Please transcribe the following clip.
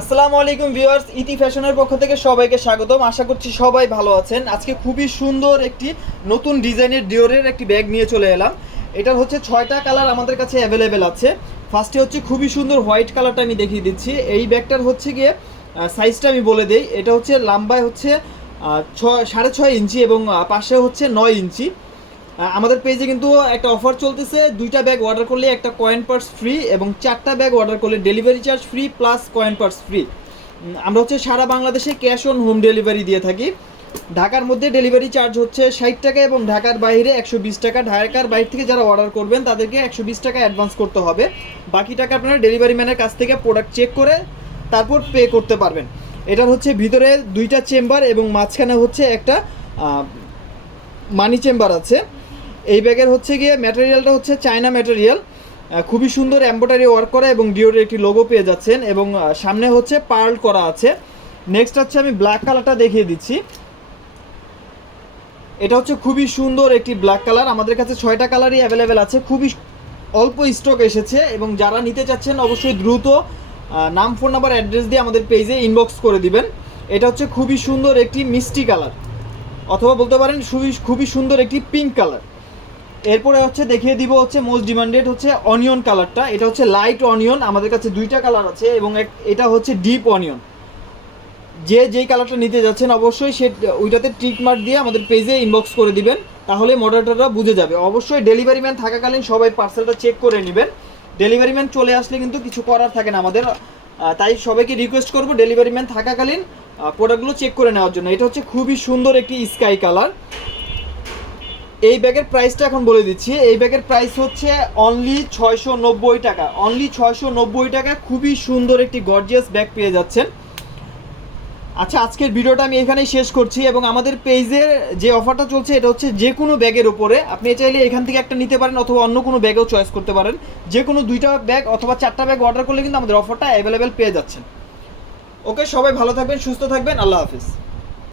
আসসালামু আলাইকুম ভিউয়ার্স, ইতি ফ্যাশনের পক্ষ থেকে সবাইকে স্বাগতম। আশা করছি সবাই ভালো আছেন। আজকে খুবই সুন্দর একটি নতুন ডিজাইনের ডিওরের একটি ব্যাগ নিয়ে চলে এলাম। এটার হচ্ছে 6টা কালার আমাদের কাছে অ্যাভেলেবেল আছে। ফার্স্টে হচ্ছে খুবই সুন্দর হোয়াইট কালারটা আমি দেখিয়ে দিচ্ছি। এই ব্যাগটার হচ্ছে গিয়ে সাইজটা আমি বলে দেই। এটা হচ্ছে লম্বায় হচ্ছে 6.5 ইঞ্চি এবং পাশে হচ্ছে 9 ইঞ্চি। আমাদের পেজে কিন্তু একটা অফার চলতেছে, 2টা ব্যাগ অর্ডার করলে একটা কয়েন পার্স ফ্রি এবং 4টা ব্যাগ অর্ডার করলে delivery charge free plus coin purse free. আমরা হচ্ছে সারা বাংলাদেশে ক্যাশ অন হোম ডেলিভারি দিয়ে থাকি। ঢাকার মধ্যে ডেলিভারি চার্জ হচ্ছে 60 টাকা এবং ঢাকার বাইরে 120 টাকা। ঢাকার বাইরে থেকে যারা অর্ডার করবেন তাদেরকে 120 টাকা অ্যাডভান্স করতে হবে। বাকি টাকা আপনারা ডেলিভারি ম্যানের কাছ থেকে প্রোডাক্ট চেক করে তারপর পে করতে পারবেন। এটার হচ্ছে ভিতরে 2টা চেম্বার এবং মাঝখানে হচ্ছে একটা মানি চেম্বার আছে। এই ব্যাগের হচ্ছে গিয়ে ম্যাটেরিয়ালটা হচ্ছে চায়না ম্যাটেরিয়াল, খুবই সুন্দর এমব্রয়ডারি ওয়ার্ক করা এবং ডিওরের একটি লোগো পেয়ে যাচ্ছেন এবং সামনে হচ্ছে পার্ল করা আছে। নেক্সট হচ্ছে আমি ব্ল্যাক কালারটা দেখিয়ে দিচ্ছি। এটা হচ্ছে খুবই সুন্দর একটি ব্ল্যাক কালার। আমাদের কাছে 6টা কালারই অ্যাভেলেবেল আছে, খুবই অল্প স্টক এসেছে এবং যারা নিতে চাচ্ছেন অবশ্যই দ্রুত নাম, ফোন নাম্বার, অ্যাড্রেস দিয়ে আমাদের পেজে ইনবক্স করে দিবেন। এটা হচ্ছে খুবই সুন্দর একটি মিষ্টি কালার, অথবা বলতে পারেন খুবই সুন্দর একটি পিঙ্ক কালার। এরপরে হচ্ছে দেখিয়ে দিব হচ্ছে মোস্ট ডিমান্ডেড হচ্ছে অনিয়ন কালারটা। এটা হচ্ছে লাইট অনিয়ন। আমাদের কাছে 2টা কালার আছে এবং এটা হচ্ছে ডিপ অনিয়ন। যেই কালারটা নিতে যাচ্ছেন অবশ্যই ওইটাতে টিক মার্ক দিয়ে আমাদের পেজে ইনবক্স করে দিবেন, তাহলে মডেলটা বুঝে যাবে। অবশ্যই ডেলিভারি ম্যান থাকাকালীন সবাই পার্সেলটা চেক করে নেবেন। ডেলিভারি ম্যান চলে আসলে কিন্তু কিছু করার থাকে না আমাদের, তাই সবাইকে রিকোয়েস্ট করব ডেলিভারি ম্যান থাকাকালীন প্রোডাক্টগুলো চেক করে নেওয়ার জন্য। এটা হচ্ছে খুবই সুন্দর একটি স্কাই কালার। এই ব্যাগের প্রাইসটা এখন বলে দিচ্ছি। এই ব্যাগের প্রাইস হচ্ছে অনলি 690 টাকা। অনলি 690 টাকা খুবই সুন্দর একটি গর্জিয়াস ব্যাগ পেয়ে যাচ্ছেন। আচ্ছা, আজকের ভিডিওটা আমি এখানেই শেষ করছি এবং আমাদের পেজের যে অফারটা চলছে এটা হচ্ছে যে কোনো ব্যাগের উপরে আপনি চাইলে এখান থেকে একটা নিতে পারেন অথবা অন্য কোনো ব্যাগও চয়েস করতে পারেন। যে কোনো 2টা ব্যাগ অথবা 4টা ব্যাগ অর্ডার করলে কিন্তু আমাদের অফারটা অ্যাভেলেবেল পেয়ে যাচ্ছেন। ওকে, সবাই ভালো থাকবেন, সুস্থ থাকবেন, আল্লাহ হাফিজ।